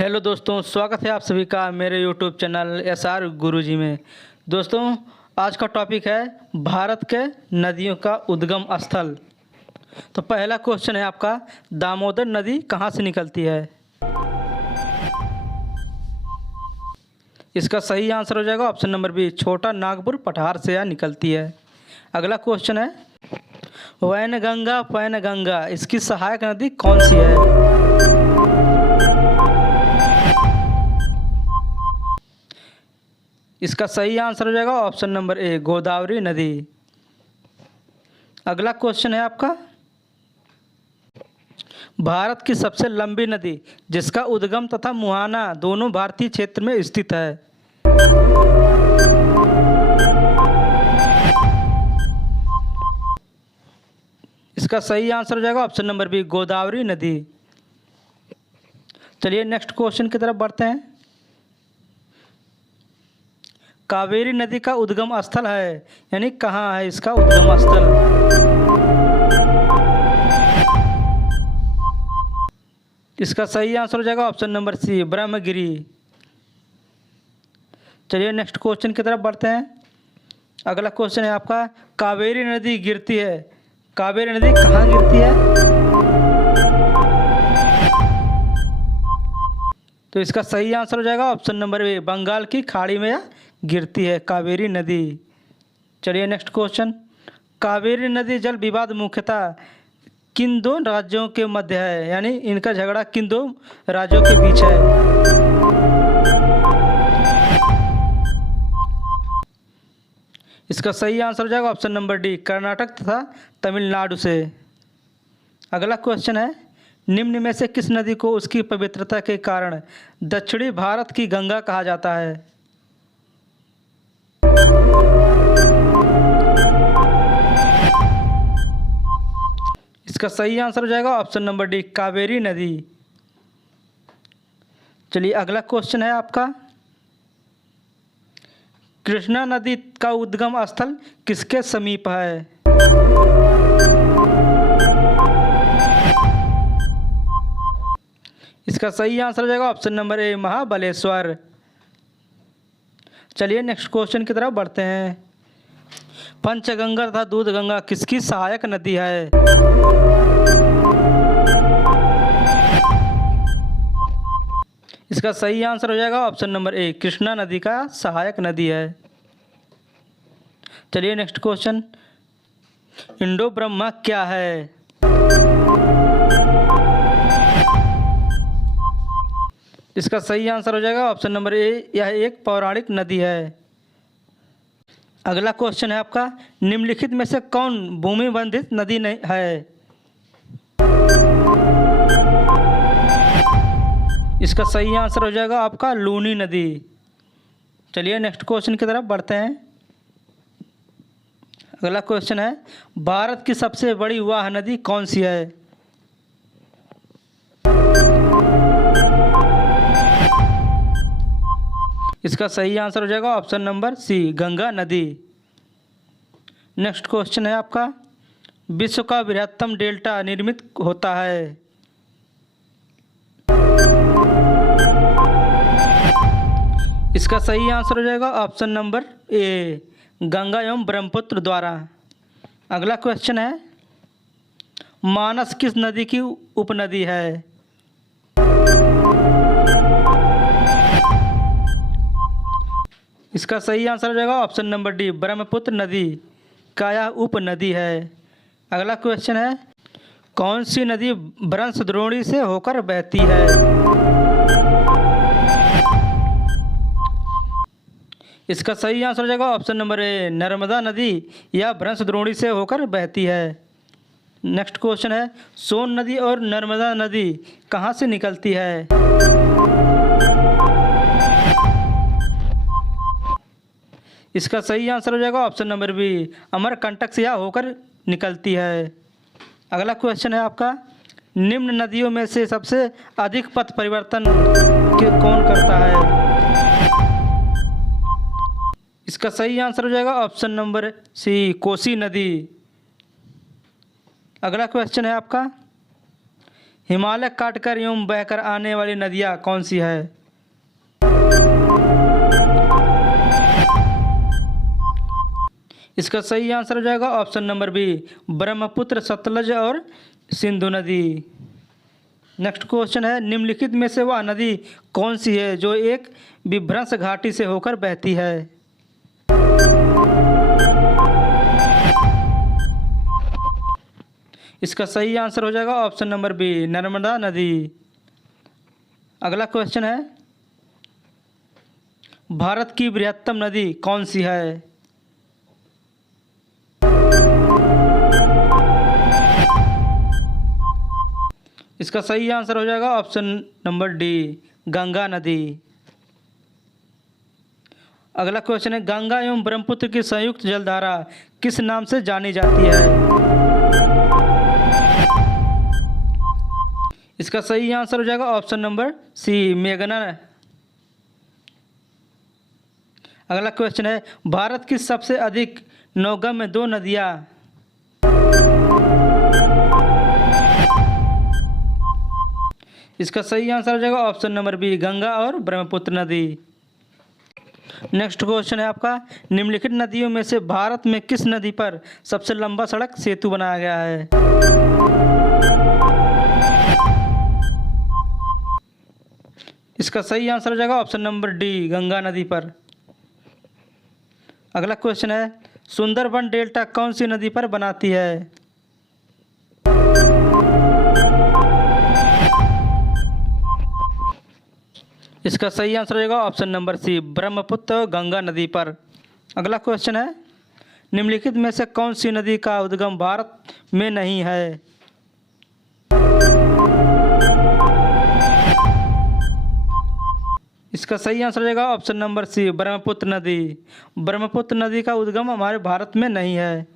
Hello दोस्तों, स्वागत है आप सभी का मेरे यूट्यूब चैनल एसआर गुरुजी में। दोस्तों, आज का टॉपिक है भारत के नदियों का उद्गम स्थल। तो पहला क्वेश्चन है आपका, दामोदर नदी कहाँ से निकलती है? इसका सही आंसर हो जाएगा ऑप्शन नंबर बी, छोटा नागपुर पठार से यह निकलती है। अगला क्वेश्चन है, वैनगंगा पैनगंगा इसकी सहायक नदी कौन सी है? इसका सही आंसर हो जाएगा ऑप्शन नंबर ए, गोदावरी नदी। अगला क्वेश्चन है आपका, भारत की सबसे लंबी नदी जिसका उद्गम तथा मुहाना दोनों भारतीय क्षेत्र में स्थित है। इसका सही आंसर हो जाएगा ऑप्शन नंबर बी, गोदावरी नदी। चलिए नेक्स्ट क्वेश्चन की तरफ बढ़ते हैं। कावेरी नदी का उद्गम स्थल है, यानी कहाँ है इसका उद्गम स्थल? इसका सही आंसर हो जाएगा ऑप्शन नंबर सी, ब्रह्मगिरी। चलिए नेक्स्ट क्वेश्चन की तरफ बढ़ते हैं। अगला क्वेश्चन है आपका, कावेरी नदी गिरती है, कावेरी नदी कहाँ गिरती है? तो इसका सही आंसर हो जाएगा ऑप्शन नंबर ए, बंगाल की खाड़ी में यह गिरती है कावेरी नदी। चलिए नेक्स्ट क्वेश्चन, कावेरी नदी जल विवाद मुख्यतः किन दो राज्यों के मध्य है, यानी इनका झगड़ा किन दो राज्यों के बीच है? इसका सही आंसर हो जाएगा ऑप्शन नंबर डी, कर्नाटक तथा तमिलनाडु से। अगला क्वेश्चन है, निम्न में से किस नदी को उसकी पवित्रता के कारण दक्षिणी भारत की गंगा कहा जाता है? इसका सही आंसर हो जाएगा ऑप्शन नंबर डी, कावेरी नदी। चलिए अगला क्वेश्चन है आपका, कृष्णा नदी का उद्गम स्थल किसके समीप है? इसका सही आंसर हो जाएगा ऑप्शन नंबर ए, महाबलेश्वर। चलिए नेक्स्ट क्वेश्चन की तरफ बढ़ते हैं। पंचगंगा तथा दूधगंगा किसकी सहायक नदी है? इसका सही आंसर हो जाएगा ऑप्शन नंबर ए, कृष्णा नदी का सहायक नदी है। चलिए नेक्स्ट क्वेश्चन, इंडो ब्रह्मा क्या है? इसका सही आंसर हो जाएगा ऑप्शन नंबर ए, यह एक पौराणिक नदी है। अगला क्वेश्चन है आपका, निम्नलिखित में से कौन भूमि बंधित नदी नहीं है? इसका सही आंसर हो जाएगा आपका लूनी नदी। चलिए नेक्स्ट क्वेश्चन की तरफ बढ़ते हैं। अगला क्वेश्चन है, भारत की सबसे बड़ी वाह नदी कौन सी है? इसका सही आंसर हो जाएगा ऑप्शन नंबर सी, गंगा नदी। नेक्स्ट क्वेश्चन है आपका, विश्व का बृहत्तम डेल्टा निर्मित होता है? इसका सही आंसर हो जाएगा ऑप्शन नंबर ए, गंगा एवं ब्रह्मपुत्र द्वारा। अगला क्वेश्चन है, मानस किस नदी की उपनदी है? इसका सही आंसर हो जाएगा ऑप्शन नंबर डी, ब्रह्मपुत्र नदी का यह उपनदी है। अगला क्वेश्चन है, कौन सी नदी वंशद्रोणी से होकर बहती है? इसका सही आंसर हो जाएगा ऑप्शन नंबर ए, नर्मदा नदी या वंशद्रोणी से होकर बहती है। नेक्स्ट क्वेश्चन है, सोन नदी और नर्मदा नदी कहाँ से निकलती है? इसका सही आंसर हो जाएगा ऑप्शन नंबर बी, अमरकंटक से यह होकर निकलती है। अगला क्वेश्चन है आपका, निम्न नदियों में से सबसे अधिक पथ परिवर्तन कौन करता है? इसका सही आंसर हो जाएगा ऑप्शन नंबर सी, कोसी नदी। अगला क्वेश्चन है आपका, हिमालय काटकर एवं बहकर आने वाली नदियाँ कौन सी है? इसका सही आंसर हो जाएगा option number B, Brahmaputra, Sutlej और सिंधु नदी। नेक्स्ट क्वेश्चन है, निम्नलिखित में से वह नदी कौन सी है जो एक विभ्रंश घाटी से होकर बहती है? इसका सही आंसर हो जाएगा ऑप्शन नंबर बी, नर्मदा नदी। अगला क्वेश्चन है, भारत की बृहत्तम नदी कौन सी है? इसका सही आंसर हो जाएगा ऑप्शन नंबर डी, गंगा नदी। अगला क्वेश्चन है, गंगा एवं ब्रह्मपुत्र की संयुक्त जलधारा किस नाम से जानी जाती है? इसका सही आंसर हो जाएगा ऑप्शन नंबर सी, मेघना। अगला क्वेश्चन है, भारत की सबसे अधिक नौगम्य दो नदियाँ। इसका सही आंसर हो जाएगा ऑप्शन नंबर बी, गंगा और ब्रह्मपुत्र नदी। नेक्स्ट क्वेश्चन है आपका, निम्नलिखित नदियों में से भारत में किस नदी पर सबसे लंबा सड़क सेतु बनाया गया है? इसका सही आंसर हो जाएगा ऑप्शन नंबर डी, गंगा नदी पर। अगला क्वेश्चन है, सुंदरबन डेल्टा कौन सी नदी पर बनाती है? इसका सही आंसर हो जाएगा ऑप्शन नंबर सी, ब्रह्मपुत्र और गंगा नदी पर। अगला क्वेश्चन है, निम्नलिखित में से कौन सी नदी का उद्गम भारत में नहीं है? इसका सही आंसर हो जाएगा ऑप्शन नंबर सी, ब्रह्मपुत्र नदी। ब्रह्मपुत्र नदी का उद्गम हमारे भारत में नहीं है।